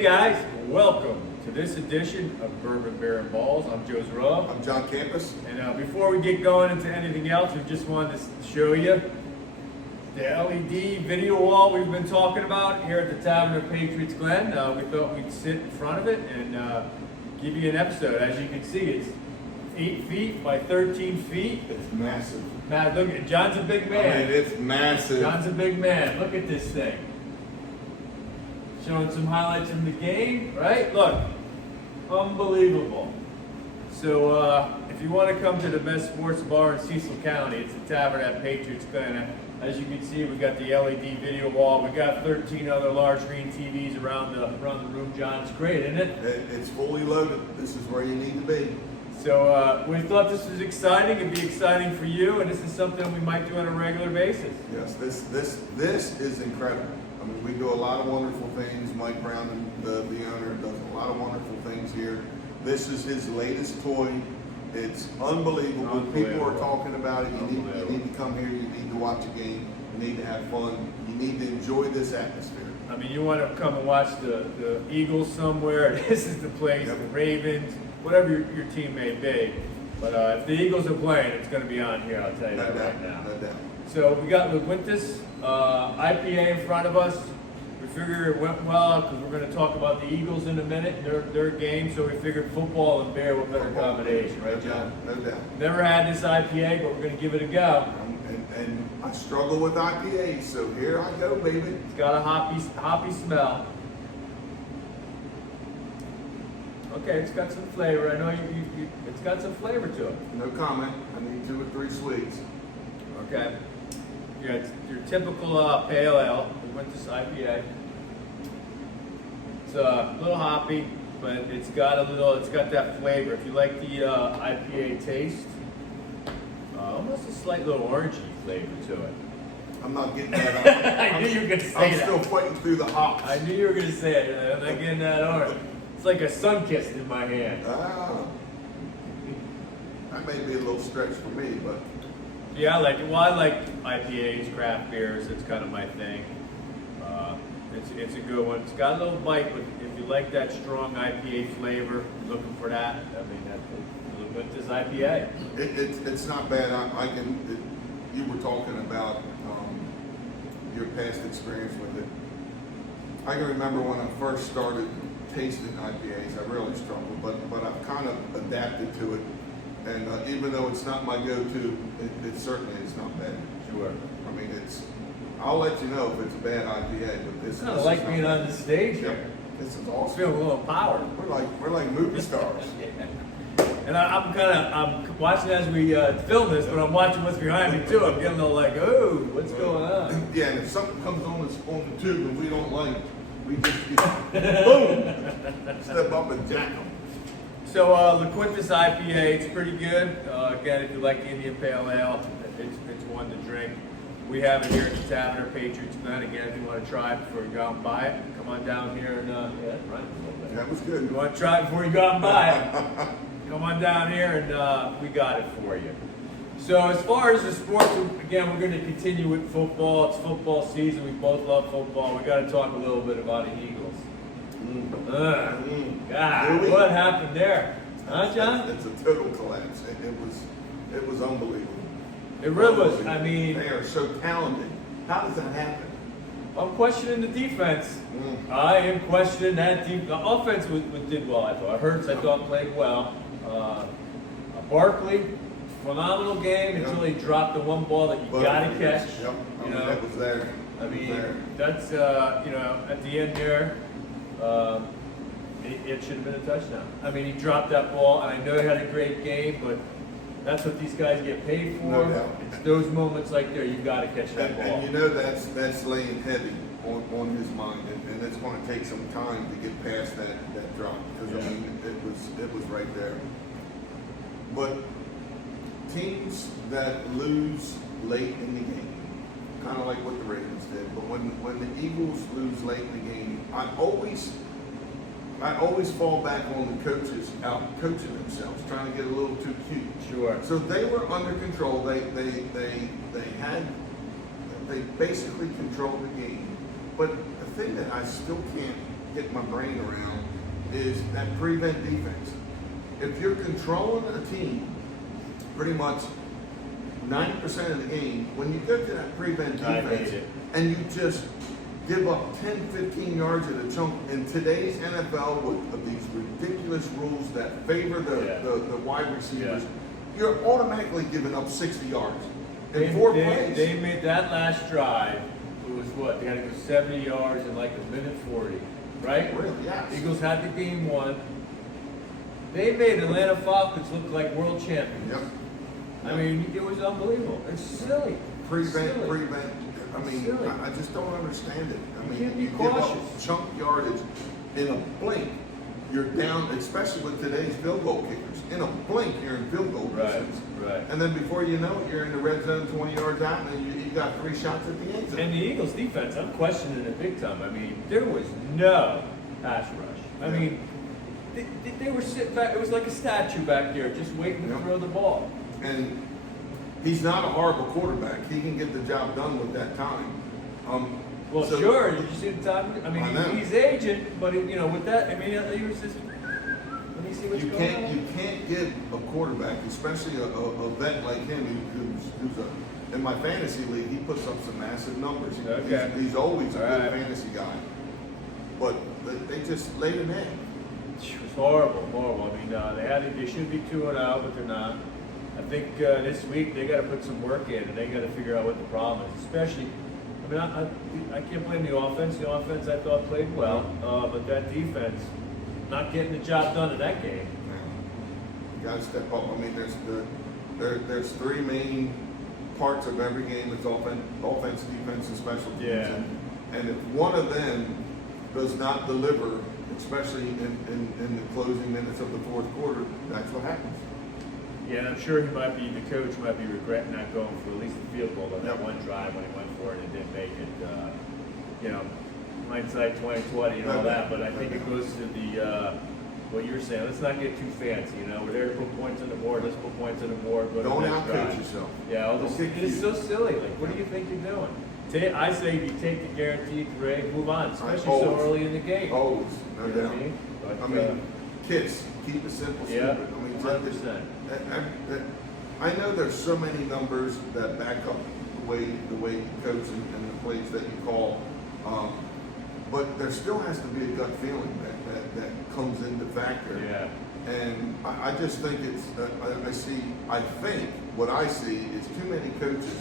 Hey guys, welcome to this edition of Bourbon, Beer, and Balls. I'm Joe Zerov. I'm John Campus. And before we get going into anything else, we just wanted to show you the LED video wall we've been talking about here at the Tavern of Patriots Glen. We thought we'd sit in front of it and give you an episode. As you can see, it's 8 feet by 13 feet. It's massive. Now look at John's a big man. I mean, it's massive. John's a big man. Look at this thing. Showing some highlights from the game, right? Look, unbelievable. So if you want to come to the best sports bar in Cecil County, it's the Tavern at Patriots Glen. As you can see, we got the LED video wall. We got 13 other large screen TVs around the room. John, it's great, isn't it? It's fully loaded. This is where you need to be. So we thought this was exciting. It'd be exciting for you, and this is something we might do on a regular basis. Yes, this is incredible. I mean, we do a lot of wonderful things. Mike Brown, the owner, does a lot of wonderful things here. This is his latest toy. It's unbelievable. People are talking about it. You need to come here. You need to watch a game. You need to have fun. You need to enjoy this atmosphere. I mean, you want to come and watch the Eagles somewhere, this is the place. Yep. The Ravens, whatever your team may be. But if the Eagles are playing, it's going to be on here, I'll tell you that right now. No doubt. So we got Lagunitas IPA in front of us. We figured it went well because we're going to talk about the Eagles in a minute, their game. So we figured football and beer were better combination, right, John? No doubt. Never had this IPA, but we're going to give it a go. And I struggle with IPAs, so here I go, baby. It's got a hoppy smell. Okay, it's got some flavor. I know it's got some flavor to it. No comment. I need 2 or 3 sweets. Okay. Yeah, it's your typical pale ale. We went this IPA. It's a little hoppy, but it's got that flavor. If you like the IPA taste, almost a slight little orangey flavor to it. I'm not getting that. I knew you were going to say I'm that. still fighting through the hops. I knew you were going to say it. I'm not getting that orange. It's like a sun-kissed in my hand. That may be a little stretch for me, but Yeah, I like IPAs, craft beers. It's kind of my thing. It's a good one. It's got a little bite, but if you like that strong IPA flavor, looking for that, I mean, that's this IPA. it's not bad. You were talking about your past experience with it. I can remember when I first started tasting IPAs, I really struggled, but I've kind of adapted to it. And even though it's not my go-to, it certainly is not bad. Sure. I mean, I'll let you know if it's a bad IPA, but this. It's kind of like being on the stage here. Yep. This is I awesome. feel a little empowered. We're like movie stars. And I'm watching as we film this, but I'm watching what's behind me too. I'm getting a little like, oh, what's going on? Yeah, and if something comes on the tube and we don't like, we just boom, step up and jack them. So Lagunitas IPA, it's pretty good. Again, if you like the Indian Pale Ale, it's one to drink. We have it here at the Tavern or Patriots Glen. Again, if you want to try it before you go out and buy it, come on down here and That was good. you want to try it before you go out and buy it, come on down here and we got it for you. So as far as the sports, again, we're going to continue with football. It's football season. We both love football. We got to talk a little bit about the Eagles. God, Really? what happened there? Huh, John? It's a total collapse. It was unbelievable. It really was. I mean, They are so talented. How does that happen? I'm questioning the defense. I am questioning that defense. The offense did well, I thought. Hurts, I thought, played well. Barkley, phenomenal game until he dropped the one ball that you got to catch. Yep. You know, that was there. I That was mean, there. that's, at the end there, it should have been a touchdown. I mean, he dropped that ball, and I know he had a great game, but that's what these guys get paid for. No doubt. It's those moments like there, you got to catch that ball. And you know that's laying heavy on his mind, and it's going to take some time to get past that drop, because I mean it was right there. But teams that lose late in the game, kind of like what the Ravens did, but when the Eagles lose late in the game, I always fall back on the coaches out coaching themselves, trying to get a little too cute. Sure. So they were under control. They basically controlled the game. But the thing that I still can't get my brain around is that prevent defense. If you're controlling a team pretty much 90% of the game, when you get to that prevent I hate defense it. and you just give up 10, 15 yards at a chunk in today's NFL with these ridiculous rules that favor the wide receivers, you're automatically giving up 60 yards in four plays. They made that last drive. It was what? They had to go 70 yards in like a minute 40, right? Really, yes. Eagles had the game won. They made Atlanta Falcons look like world champions. Yep. I mean, it was unbelievable. It's silly. Prevent. I mean, Silly. I just don't understand it. I You mean, can't be you give up cautious. chunk yardage in a blink. You're down, especially with today's field goal kickers. In a blink, you're in field goal distance. Right. And then before you know it, you're in the red zone 20 yards out, and you got 3 shots at the end zone. And the Eagles defense, I'm questioning it big time. I mean, there was no pass rush. I mean, they were sitting back. It was like a statue back there, just waiting to throw the ball. And he's not a horrible quarterback. He can get the job done with that time. Well, so- sure. Did you see the time? I mean, I know. he's aging, but with that, I mean, he was just. Let me see what's You going on. can't give a quarterback, especially a vet like him, who's in my fantasy league, he puts up some massive numbers. Okay. He's always a good Right. fantasy guy. But they just laid an egg. It was horrible. I mean, they should be 2-0, but they're not. I think this week they got to put some work in, and they got to figure out what the problem is. Especially, I mean, I can't blame the offense. The offense I thought played well, but that defense not getting the job done in that game. You got to step up. I mean, there's 3 main parts of every game. It's offense, defense, and special teams. Yeah. And if one of them does not deliver, especially in the closing minutes of the fourth quarter, that's what happens. Yeah, and I'm sure the coach might be regretting not going for at least the field goal on that one drive when he went for it and didn't make it. Hindsight 2020 and all that, but I think it goes to the what you're saying. Let's not get too fancy. We're there to put points on the board. Let's put points on the board. Go to Don't the next outcoach drive. yourself. Yeah, all this, Don't it get is cute. so silly. Like, what do you think you're doing? I say you take the guaranteed 3, move on, especially so Always. early in the game. Always, no You know doubt. what I mean? But, I mean, kids, keep it simple, yeah, stupid. I mean, 100%. I know there's so many numbers that back up the way you coach and the plays that you call, but there still has to be a gut feeling that comes into factor. Yeah. And I just think I think what I see is too many coaches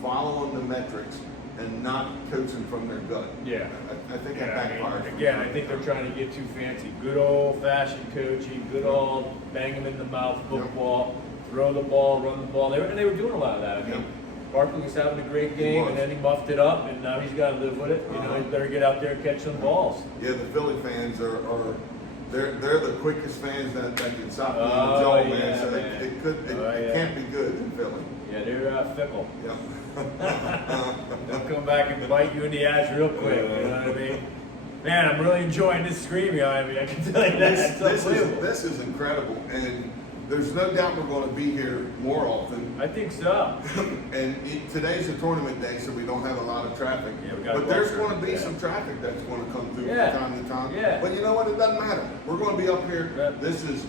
following the metrics and not coaching from their gut. Yeah. I think that I backfires. mean, again, I think they're trying to get too fancy. Good old-fashioned coaching, good old bang them in the mouth football, throw the ball, run the ball. They were doing a lot of that. I mean, Yep. Barkley was having a great game, was. and then he muffed it up, and now he's got to live with it. He better get out there and catch some balls. Yeah, the Philly fans they're the quickest fans that can stop me in the Oh, jaw, yeah, man. So man. it can't be good in Philly. Yeah, they're fickle. Yep. They'll come back and bite you in the ass real quick. You know what I mean? Man, I'm really enjoying this screaming. I mean, I can tell you that. This is incredible, and there's no doubt we're going to be here more often. I think so. And today's a tournament day, so we don't have a lot of traffic. Yeah, we got but there's Walker, going to be yeah. some traffic that's going to come through Yeah. from time to time. Yeah. But you know what? It doesn't matter. We're going to be up here. Yeah. This is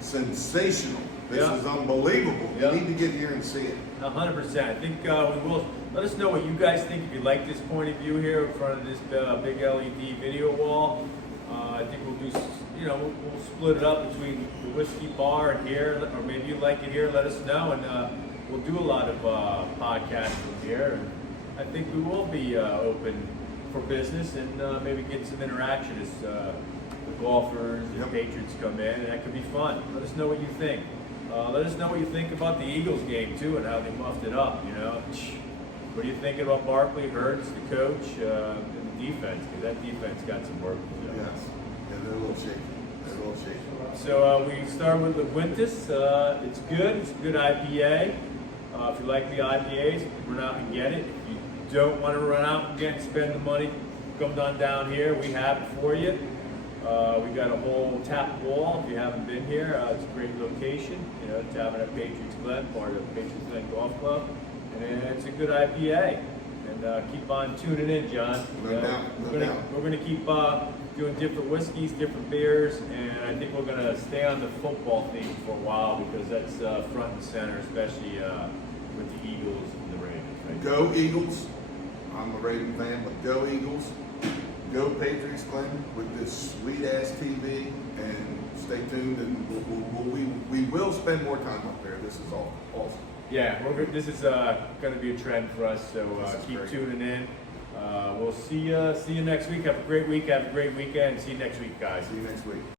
sensational. This Yeah. is unbelievable. Yeah. You need to get here and see it. 100%. I think we will. Let us know what you guys think. If you like this point of view here in front of this big LED video wall, I think we'll do. We'll split it up between the whiskey bar and here, or maybe you like it here. Let us know, and we'll do a lot of podcasts from here. And I think we will be open for business and maybe get some interaction as the golfers and Yep. Patriots come in, and that could be fun. Let us know what you think. Let us know what you think about the Eagles game too, and how they muffed it up. What do you think about Barkley, Hurts, the coach, and the defense? Because that defense got some work to do. Yes. Yeah, they're a little shaky. So we start with Lagunitas. It's good. It's a good IPA. If you like the IPAs, run out and get it. If you don't want to run out and spend the money, come down here. We have it for you. We got a whole tap wall. If you haven't been here, it's a great location. Tavern at Patriots Glen, part of Patriots Glen Golf Club, and it's a good IPA. And keep on tuning in, John. No doubt. We're gonna keep doing different whiskeys, different beers, and I think we're gonna stay on the football theme for a while because that's front and center, especially with the Eagles and the Ravens. Right? Go Eagles. I'm a Raven fan, but go Eagles. Go Patriots Glen with this sweet ass TV, and stay tuned. And we will spend more time up there. This is all awesome. Yeah, this is going to be a trend for us, so keep great. tuning in. We'll see you next week. Have a great week. Have a great weekend. See you next week, guys. See you next week.